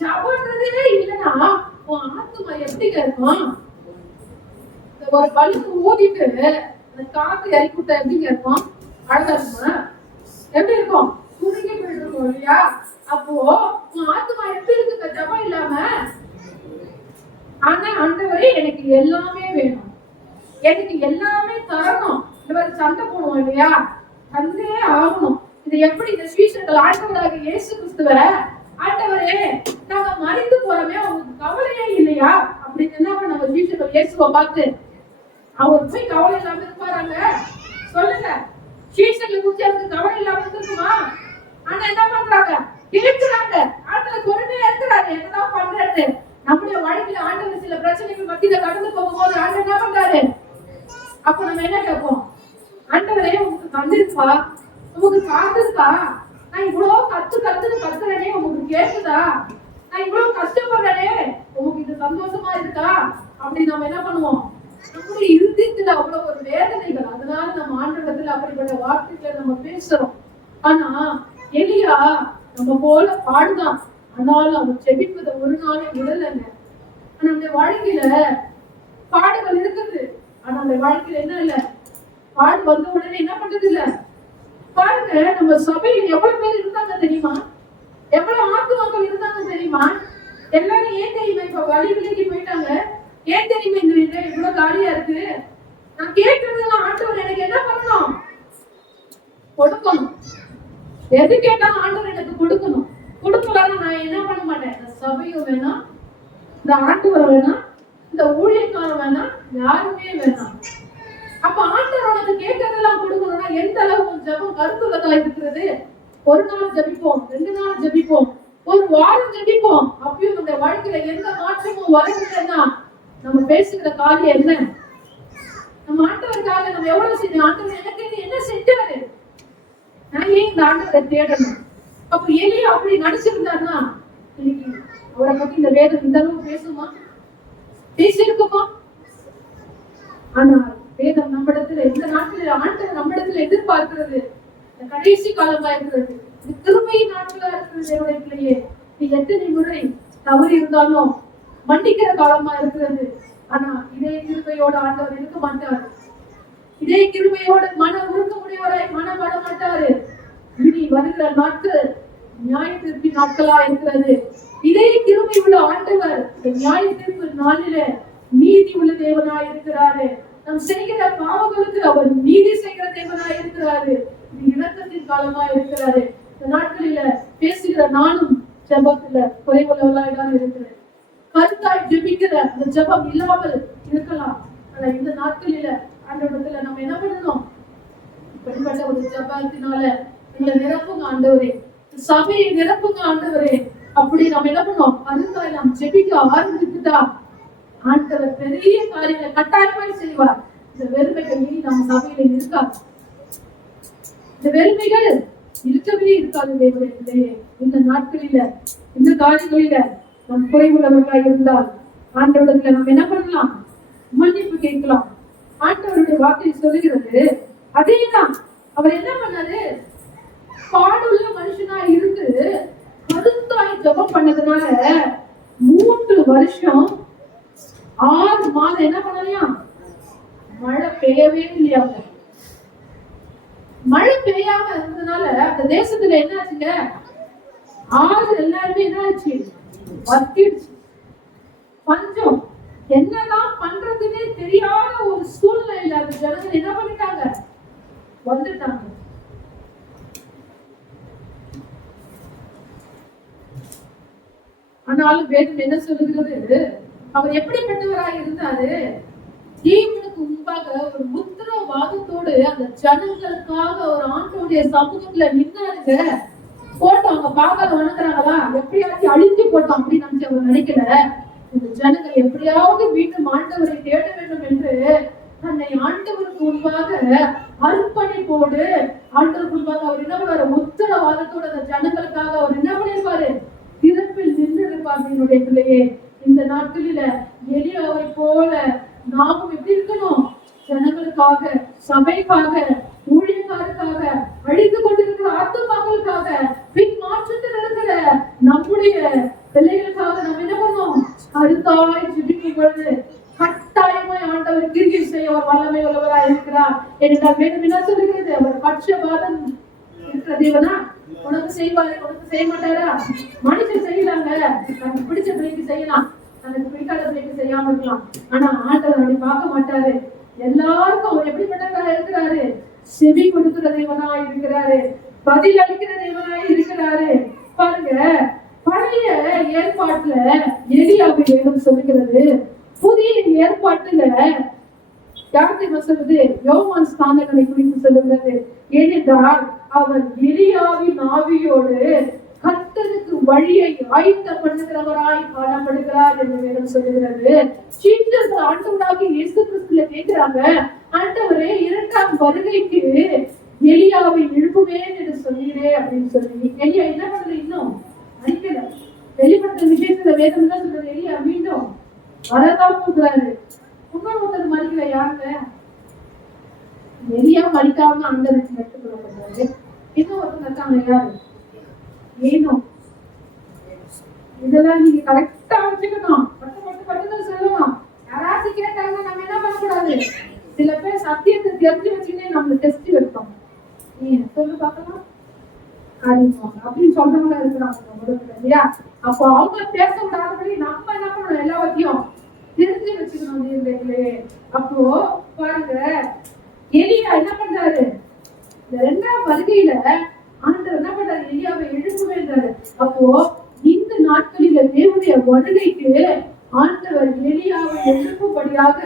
சாப்பிடுறதே இல்லைன்னா உன் ஆத்மா எப்படிங்க இருக்கும்? ஒரு பழுப்பு ஊதிட்டு அந்த காத்து இறக்கிவிட்டா எப்படிங்க இருக்கும்? அழகா இருக்குமா? எப்படி இருக்கும்? சுருங்கி போயிட்டு இருக்கும் இல்லையா? அப்போ உன் ஆத்மா எப்படி இருக்கு ஜபம் இல்லாம? ஆனா ஆண்டவரே எனக்கு எல்லாமே வேணும், எனக்கு எல்லாமே தரணும். இந்த மாதிரி சண்டை போடுவோம் இல்லையா? தந்தே ஆகணும். இது எப்படி? இந்த சீஷர்கள் ஆண்டவராக இயேசு கிறிஸ்துவ, ஆண்டவரே நாங்க மறித்து போறோமே, உங்களுக்கு கவலையே இல்லையா அப்படின்னு என்ன நம்ம சீஷர்கள் இயேசுவை பார்த்து, அவர் போய் கவலை இல்லாம இருப்பாராங்க? சொல்லுங்க, சீஷர்கள் குறிச்சு அவருக்கு கவலை இல்லாம இருக்குமா? ஆனா என்ன பண்றாங்க? இருக்கிறாங்க. ஆண்டவர் பொறுமையா இருக்கிறாரு, என்னதான் பண்றாரு. நம்முடைய வாழ்க்கையில ஆண்டவர் சில பிரச்சனைகள் மத்தியில கடந்து போகும்போது ஆண்டவர் என்ன பண்றாரு? அப்ப நம்ம என்ன கேட்போம்? ஆண்டவரே உங்களுக்கு கண்டிருப்பா, உங்களுக்கு காத்திருக்கா, நான் இவ்வளவு கத்துறேனே, உங்களுக்கு கேக்குதா? நான் இவ்வளவு கஷ்டப்படுறேனே, உங்களுக்கு இது சந்தோஷமா இருக்கா? அப்படி நம்ம என்ன பண்ணுவோம்? நம்முடைய இருதயத்துல அவ்வளவு ஒரு வேதனைகள். அதனால நம்ம ஆண்டவரத்துல அப்படிப்பட்ட வார்த்தைகளை நம்ம பேசுறோம். ஆனா எலியா நம்ம போல பாடுதான், ஆனாலும் அவர் செபிப்பதை ஒரு நாளும் விடலைங்க. ஆனா அந்த வாழ்க்கையில பாடுகள் இருக்குது. ஆனா அந்த வாழ்க்கையில என்ன இல்ல? பாடு வந்த உடனே என்ன பண்றது இல்ல? பாருங்க, நம்ம சபையில எவ்வளவு பேர் இருந்தாங்க தெரியுமா? எவ்வளவு ஆத்துமாக்கள் இருந்தாங்க தெரியுமா? எல்லாரும் ஏன் தெரியுமா இப்ப வழி விலகி போயிட்டாங்க? ஏன் தெரியுமா இந்த இவ்வளவு காலியா இருக்கு? நான் கேட்கறதெல்லாம் ஆண்டவர் எனக்கு என்ன பண்ணணும்? கொடுக்கணும். எது கேட்டாலும் ஆண்டவர் எனக்கு கொடுக்கணும். கொடுக்கலான்னு நான் என்ன பண்ண மாட்டேன். இந்த சபையும் வேணாம், இந்த ஆண்டவர் வேணாம், இந்த ஊழியக்காரர் வேணாம், யாருமே வேணாம். அப்ப ஆண்டவர் உனக்கு கேட்கறதெல்லாம் கொடுக்கணும்னா எந்த அளவு ஜபம் கருத்துள்ளதா இருக்கிறது? ஒரு நாள் ஜபிப்போம், 2 நாள் ஜபிப்போம், ஒரு வாரம் ஜெபிப்போம், அப்பயும் நம்ம வாழ்க்கையில எந்த மாற்றமும் வரவில்லைன்னா நம்ம பேசுகிற காரியம் என்ன? நம்ம ஆண்டவருக்காக நம்ம எவ்வளவு செய்யணும்? ஆண்டவர் எனக்கு என்ன செஞ்சாரு, நான் ஏன் இந்த ஆண்டவரை தேடணும்? அப்ப எலியா அப்படி நடிச்சிருந்தாருன்னா இன்னைக்கு அவரை பத்தி இந்த வேதம் இந்த அளவு பேசுமா? பேசியிருக்குமா? ஆனா வேதம் நம்மிடத்துல இந்த நாட்களில் ஆண்டவர் நம்மிடத்துல எதிர்பார்க்கிறது இந்த கடைசி காலமா இருக்கிறது, இந்த கிருபையின் நாட்களா இருக்கிறது. தேவனுடைய பிள்ளையே, நீ எத்தனை முறை தவறு இருந்தாலும் மன்னிக்கிற காலமா இருக்கிறது. ஆனா இதே கிருபையோட ஆண்டவர் இருக்க மாட்டார். இதே கிருபையோட மன உருக்க முடியவரை மனப்பட மாட்டாரு. இனி வருகிற நாட்கள் நியாய தீர்ப்பு நாட்களா இருக்கிறது. இதே கிருபை உள்ள ஆண்டவர் இந்த நியாய தீர்ப்பு நாளில நீதி உள்ள தேவனாய் இருக்கிறாரு. நாம் செய்கிற பாவங்களுக்கு அவர் நீதி செய்கிற தேவனாய் இருக்கிறாரு. இது இரக்கத்தின் காலமா இருக்கிறாரு. இந்த நாட்களில பேசுகிற நானும் ஜெபத்துல குறைவுள்ளவர்களாய்தான் இருக்கிறேன். கருத்தாய் ஜெபிக்கிற அந்த ஜெபம் இல்லாமல் இருக்கலாம். ஆனா இந்த நாட்களில ஆண்டவரிடத்துல நம்ம என்ன பண்ணணும்? இப்படிப்பட்ட ஒரு ஜெபத்தினால இந்த நிரப்புங்க ஆண்டவரே, சபையை நிரப்புங்க ஆண்டவரே. அப்படி நம்ம என்ன பண்ணோம்? கருத்தாய் நாம் ஜெபிக்க ஆரம்பிச்சுட்டா ஆண்டவர் பெரிய காரியங்களை கட்டாயமாய் செய்வார். இந்த வெறுமைகள் இனி நம்ம சபையில இருக்காது. இந்த வெறுமைகள் இருக்கவே இருக்காது. தேவனே, இந்த நாட்களில இந்த காரியங்களில நம் குறைவுள்ளவர்களாக இருந்தால் ஆண்டவரிடத்துல நம்ம என்ன பண்ணலாம்? மன்னிப்பு கேட்கலாம். ஆண்டவருடைய வார்த்தை சொல்லுகிறது அதேதான். அவர் என்ன பண்ணாரு? பாடுள்ள மனுஷனா இருந்து கருத்தாய் ஜெபம் பண்ணதுனால 3 வருஷம் 6 மாதம் என்ன பண்ணலையா? மழை பெய்யவே இல்லையா? மழை பெய்யாம இருந்ததுனால அந்த தேசத்துல என்ன ஆச்சுங்க? ஆறு எல்லாருமே என்ன ஆச்சு? வத்திடுச்சு. பஞ்சம். என்னதான் பண்றதுன்னே தெரியாத ஒரு சூழ்நிலையில அந்த ஜனங்கள் என்ன பண்ணிட்டாங்க? வந்துட்டாங்க. ஆனாலும் வேதம் என்ன சொல்லுகிறது? அவர் எப்படிப்பட்டவராக இருந்தாரு? தேவனுக்கு முன்பாக ஒரு உத்தரவாதத்தோடு அந்த ஜனங்களுக்காக ஒரு ஆண்டோடைய சமூகத்துல நின்னாருங்க. போட்டோம், அவங்க பாக்காத வணங்குறாங்களா, எப்படியாச்சும் அழிஞ்சு போட்டோம் அப்படின்னு நினைச்சு அவர் நினைக்கல. இந்த ஜனங்கள் எப்படியாவது மீண்டும் ஆண்டவரை தேட வேண்டும் என்று தன்னை ஆண்டவருக்கு முன்பாக அர்ப்பணிப்போடு ஆண்டவருக்கு முன்பாக அவர் என்ன பண்ணுவாரு? உத்தரவாதத்தோடு அந்த ஜனங்களுக்காக அவர் என்ன பண்ணிருப்பாரு? திறப்பில் நின்று இருப்பார். என்னுடைய பிள்ளையே, இந்த நாட்களில எலியாவை போல நாமும் எப்படி இருக்கணும்? ஜனங்களுக்காக, சபைக்காக, ஊழியக்காருக்காக, அழித்து கொண்டிருக்கிற ஆத்துமாக்களுக்காக, பின் மாற்றத்தில் இருக்கிற நம்முடைய பிள்ளைகளுக்காக நம்ம என்ன பண்ணோம்? கருத்தாய் ஜெபிக்கும் பொழுது கட்டாயமாய் ஆண்டவர் கிரியை செய்ய அவர் வல்லமை உள்ளவராய் இருக்கிறார். என்றால் வேதம் என்ன சொல்லுகிறது? அவர் பட்சபாதம் இருக்கிற தேவனா? உனக்கு செய்வாரு, உனக்கு செய்ய மாட்டாரா? மனுஷன் செய்யலாங்க, எனக்கு பிடிச்ச பிள்ளைக்கு செய்யலாம், எனக்கு பிடிக்காத பிள்ளைக்கு செய்யாம இருக்கலாம். ஆனா ஆண்டவர் அப்படி பார்க்க மாட்டாரு. எல்லாருக்கும் அவர் எப்படிப்பட்டவராக இருக்கிறாரு? செவி கொடுக்கிற தேவனாய் இருக்கிறாரு, பதில் அளிக்கிற தேவனாய் இருக்கிறாரு. பாருங்க, பழைய ஏற்பாட்டுல எலியாவை வேதம் சொல்லுகிறது. புதிய ஏற்பாட்டுல யார்கிட்ட சொல்லுது? யோவான் ஸ்நானகனை குறித்து சொல்லுகிறது. ஏனென்றால் அவர் எலியாவின் ஆவியோடு கர்த்தருக்கு வழியை ஆயத்தம் பண்ணுகிறவராய் காணப்படுகிறார் என்று வேதம் சொல்லுகிறது. சீடர்கள் ஆண்டவராகிய இயேசு கிறிஸ்துல கேட்கிறாங்க, ஆண்டவரே, 2ஆம் வருகைக்கு எலியாவை எழுப்புவேன் என்று சொன்னீரே அப்படின்னு சொல்லி. எலியா என்ன பண்றது? இன்னும் அழிக்கல. வெளிப்படுத்த விஷயத்துல வேதம் என்ன சொல்றது? எலியா மீண்டும் வரதான் போகிறாரு. ஒருத்தர் மறிக்கல. யாருங்க? எலியா மறிக்காம அந்த எடுத்துக்கொள்ளப்படுறாரு. இன்னும் ஒருத்தர் இருக்காங்க. யாரு? ஏனும். இதெல்லாம் நீங்க கரெக்டா வச்சுக்கணும். பட்டு சொல்லணும். யாராச்சும் கேட்டாங்க நம்ம என்ன பண்ணக்கூடாது? சில பேர் சத்தியத்தை தெரிஞ்சு வச்சுக்கிட்டே நம்ம டெஸ்ட் வைப்போம். நீ சொல்லு பார்க்கலாம் அப்படின்னு சொல்றவங்க இருக்கிறாங்க இல்லையா? அப்போ அவங்க பேச விடாதபடி நம்ம என்ன பண்ணணும்? எல்லாத்தையும் தெரிஞ்சு வச்சுக்கணும். அப்போ பாருங்க, எலியா என்ன பண்றாரு? இந்த 2ஆம் வருகையில ஆண்டவர் என்ன பண்றாரு? எலியாவை எழுப்புவேன்றாரு. அப்போ இந்த நாட்களில தேவனுடைய வருகைக்கு ஆண்டவர் எலியாவை எழுப்பும்படியாக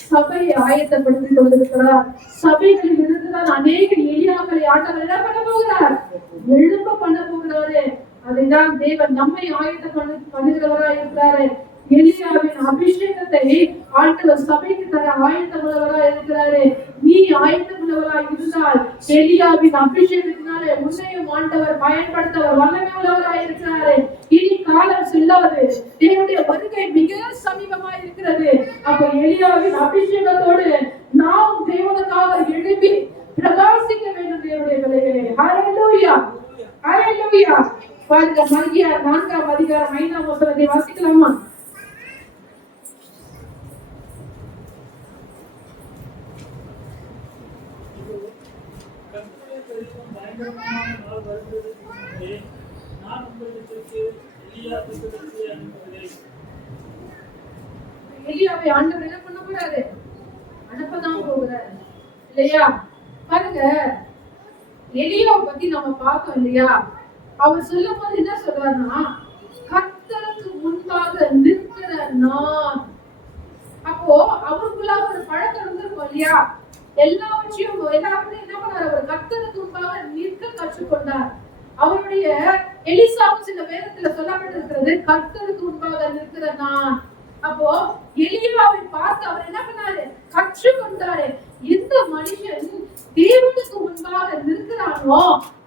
சபையை ஆயத்தப்படுத்திக் கொண்டிருக்கிறார். சபைகளில் இருந்துதான் அநேக எலியாக்களை ஆண்டவர் என்ன பண்ண போகிறார்? எழுப்ப பண்ண போகிறாரு. அதைதான் தேவன் நம்மை ஆயத்தம் பண்ணுகிறவராய் இருக்கிறாரு. எலியாவின் அபிஷேகத்தை ஆண்டவர் சபைக்கு தர ஆயத்தம் உள்ளவராய் இருக்கிறாரு. நீ ஆயத்தம் உள்ளவராய் இருந்தால் எலியாவின் அபிஷேகத்தினாலே உன்னையும் ஆண்டவர் பயன்படுத்த வல்லமை உள்ளவராய் இருக்கிறாரு. இனி காலம் செல்லாது, தேவனுடைய வருகை மிக சமீபமாய் இருக்கிறது. அப்ப எலியாவின் அபிஷேகத்தோடு நாம் தேவனுக்காக எழுப்பி பிரகாசிக்க வேண்டும். தேவனுடைய பிள்ளைகளே, ஹல்லேலூயா, ஹல்லேலூயா. பாருங்க, மல்கியா 4ஆம் அதிகாரம் 5ஆம் வசனத்தை வாசிக்கலாமா? பயங்கரமான நாள் வருகிறதுக்கு முன்னே நான் உங்களிடத்திற்கு எலியா தீர்க்கதரிசியை அனுப்புகிறேன். எலியாவை ஆண்டவர் என்ன பண்ண போறாரு? அனுப்பதான் போகிறாரு இல்லையா? பாருங்க, எலியாவை பத்தி நம்ம பார்த்தோம் இல்லையா? அவர் சொல்லும் போது என்ன சொல்றாருன்னா, கர்த்தருக்கு முன்பாக நிற்கிற நான். அப்போ அவருக்குள்ள ஒரு பழக்கம் இருந்திருக்கும் இல்லையா? எல்லாவற்றையும் எல்லாருமே என்ன பண்ணாரு? அவர் கர்த்தருக்கு முன்பாக நிற்க கற்றுக்கொண்டார். அவருடைய எலிசாவும் சில வேதத்துல சொல்லப்பட்டிருக்கிறது, கர்த்தருக்கு முன்பாக நிற்கிற நான். அப்போ எலியாவை பார்த்து அவர் என்ன பண்ணாரு? கற்றுக்கொண்டாரு. எந்த மனுஷன் தேவனுக்கு முன்பாக நிற்கிறானோ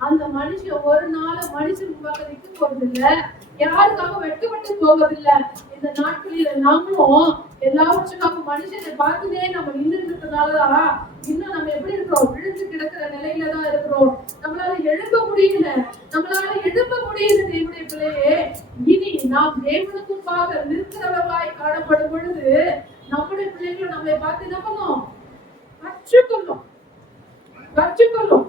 அந்த மனுஷன் ஒரு நாள் மனுஷன் முன்பாக நிற்க போறதில்லை, யாருக்காக வெட்கப்பட்டு போவதில்லை. இந்த நாட்களில் நாமளும் எல்லாவற்றுக்காக மனுஷனை பார்த்துனே நம்ம நின்று இருக்கிறதுனாலதான் இன்னும் நம்ம எப்படி இருக்கிறோம்? விழுந்து கிடக்கிற நிலையில தான் இருக்கிறோம். நம்மளால எழுப்ப முடியல, நம்மளால எழுப்ப முடியல. தேவனுடைய பிள்ளையே, இனி நாம் தேவனுக்கு முன்பாக நிற்கிறவர்களாய் காணப்படும் பொழுது நம்முடைய பிள்ளைகளை நம்மளை பார்த்து என்ன பண்ணோம்? கற்றுக்கொள்ளும், கற்றுக்கொள்ளும்.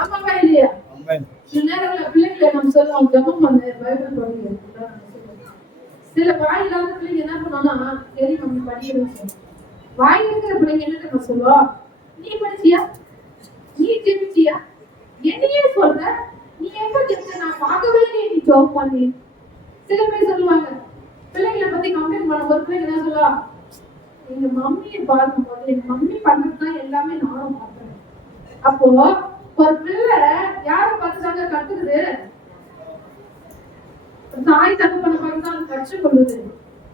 ஆமாவா இல்லையா? சில நேரங்களில் பிள்ளைகளை நம்ம சொல்லுவோம், ஜெபம் பண்ணு, பைபிள் படிங்க. சில வாய் இல்லாத பிள்ளைங்க என்ன பண்ணோம்னா, சரி நம்ம படிக்கிறோம். வாய் இருக்கிற பிள்ளைங்க என்ன நம்ம சொல்லுவோம்? நீ படிச்சியா? நீ ஜெபிச்சியா? என்னையே சொல்ற? நீ எப்ப ஜெபிச்ச? நான் பார்க்கவே நீ ஜெபம் பண்ணி. சில பேர் சொல்லுவாங்க, பிள்ளைங்களை பத்தி கம்ப்ளைண்ட் பண்ண ஒரு பிள்ளைங்க என்ன சொல்லுவா, எங்க மம்மியை பார்க்கும் போது எங்க மம்மி பண்றதுதான் எல்லாமே நானும் பார்க்கிறேன். அப்போ ஒரு பிள்ளை யாரை பார்த்துதாங்க கத்துக்குது? தாய் தகப்பனை பார்த்துதான் கற்றுக்கொள்ளுது.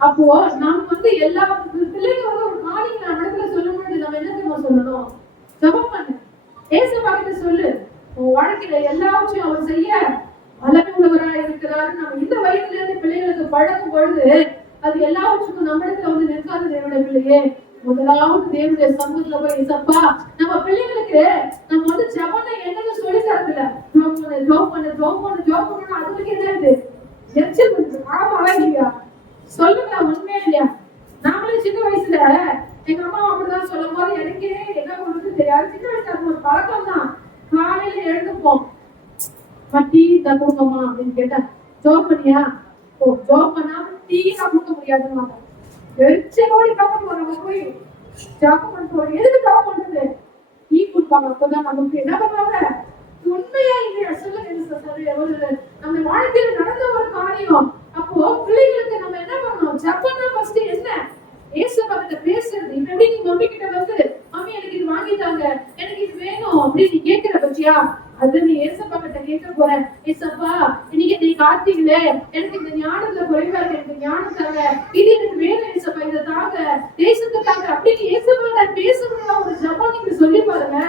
அப்போ நம்ம எல்லா பிள்ளைங்க ஒரு காரியங்களை நம்ம இடத்துல சொல்லும் பொழுது நம்ம என்ன தெரியுமா சொல்லணும்? ஜெபம் பண்ணு, ஏசப்பா கிட்ட சொல்லு. உன் வாழ்க்கையில எல்லாவற்றையும் அவர் செய்ய வல்லமை உள்ளவராக இருக்கிறாரு. நம்ம இந்த வயதுல இருந்து பிள்ளைகளுக்கு பழக்கும் பொழுது அது எல்லாவற்றுக்கும் நம்ம இடத்துல நிற்காது. தேவனுடைய பிள்ளையே, முதலாவது தேவனுடைய சமூகத்துல போய், ஏசப்பா நம்ம பிள்ளைங்களுக்கு நம்ம ஜெபம்னா என்னன்னு சொல்லி தரதுல, ஜோம் பண்ணு ஜோம் பண்ணு ஜோம் பண்ணு ஜோம் பண்ணு, அதுக்கு என்ன இது எரிச்சல் பண்ணுது. ஆமா இல்லையா? சொல்லுங்க, உண்மையா இல்லையா? நாமளே சின்ன வயசுல எங்க அம்மா அப்படிதான் சொல்லும் போது எனக்கே என்ன பண்றது தெரியாது. சின்ன வயசுல அது ஒரு பழக்கம் தான். காலையில எழுந்துப்போம், டீ தப்புங்கம்மா அப்படின்னு கேட்டா, ஜோம் பண்ணியா? ஓ, ஜோம் பண்ணா டீ சாப்பிட முடியாதுமா. எரிச்சலோடி கப்பல் நம்ம போய் ஜாப் பண்ணுவோம். எதுக்கு ஜாப் பண்றது? டீ கொடுப்பாங்க. அப்பதான் நமக்கு என்ன பண்ணுவாங்க? உண்மையா இல்லையா? சொல்லுங்க. நம்ம வாழ்க்கையில நடந்த ஒரு காரியம். அப்போ பிள்ளைகளுக்கு நம்ம என்ன பண்ணணும்? ஜப்பன்னா ஃபர்ஸ்ட் என்ன? ஏசப்பா கிட்ட பேசுறது. இப்ப எப்படி நீ மம்மி கிட்ட மம்மி எனக்கு இது வாங்கிட்டாங்க, எனக்கு இது வேணும் அப்படின்னு நீ கேட்கிற பத்தியா? அது நீ ஏசப்பா கிட்ட கேட்க போற. ஏசப்பா, இன்னைக்கு நீ காத்தீங்களே, எனக்கு இந்த ஞானத்துல குறைவா இருக்கு, எனக்கு ஞானம் தாங்க, இது எனக்கு வேணும் ஏசப்பா, இதை தாங்க, தேசத்துக்காக அப்படின்னு ஏசப்பா பேசணும்னா ஒரு ஜபம் நீங்க சொல்லி பாருங்க.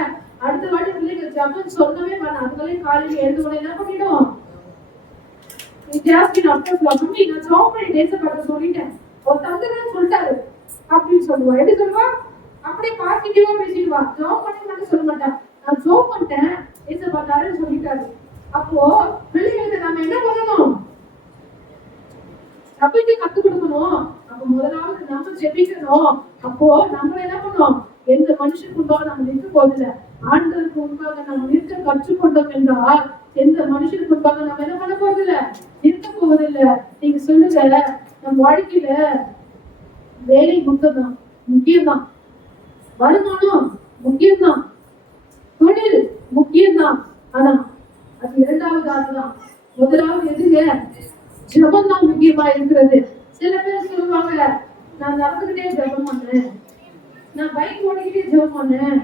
அடுத்த வாட்டி பிள்ளைங்க ஜபம் சொல்லவே வேணாம். அதுக்குள்ளே காலையில எழுந்து உடனே என்ன பண்ணிடும்? ஜாஸ்தி மம்மி நான் ஜாப் பண்ணி தேசப்பட்ட சொல்லிட்டேன், ஒரு தந்துன்னு சொல்லிட்டாரு அப்படின்னு சொல்லுவா. எப்படி சொல்லுவா? அப்படியே பாசிட்டிவா பேசிடுவா. ஜாப் பண்ணி மட்டும் சொல்ல மாட்டேன், நான் ஜாப் பண்ணிட்டேன் ஏசப்பா தரேன்னு சொல்லிட்டாரு. அப்போ பிள்ளைங்களுக்கு நம்ம என்ன பண்ணணும்? ஜபிக்க கத்து கொடுக்கணும். அப்ப முதலாவது நம்ம ஜெபிக்கணும். அப்போ நம்ம என்ன பண்ணோம்? எந்த மனுஷனுக்கு முன்பாக நம்ம நிற்க போதில்லை, ஆண்டவருக்கு முன்பாக நம்ம நிற்க கற்றுக்கொண்டோம் என்றால் எந்த மனுஷனுக்கு முன்பாக நம்ம என்ன பண்ண போவதில்லை, நிற்க போவதில்லை. நீங்க சொல்லுங்க, நம்ம வாழ்க்கையில வேலை முக்கியம்தான், முக்கியம்தான், வருமானம் முக்கியம்தான், தொழில் முக்கியம்தான். ஆனா அது இரண்டாவது ஆளுதான். முதலாவது எதுங்க? ஜபம் தான் முக்கியமா இருக்கிறது. சில பேர் சொல்லுவாங்க, நான் நடந்துகிட்டே ஜபம் பண்ணேன், நான் பைக் ஓடிக்கிட்டே ஜபம் பண்ணேன்,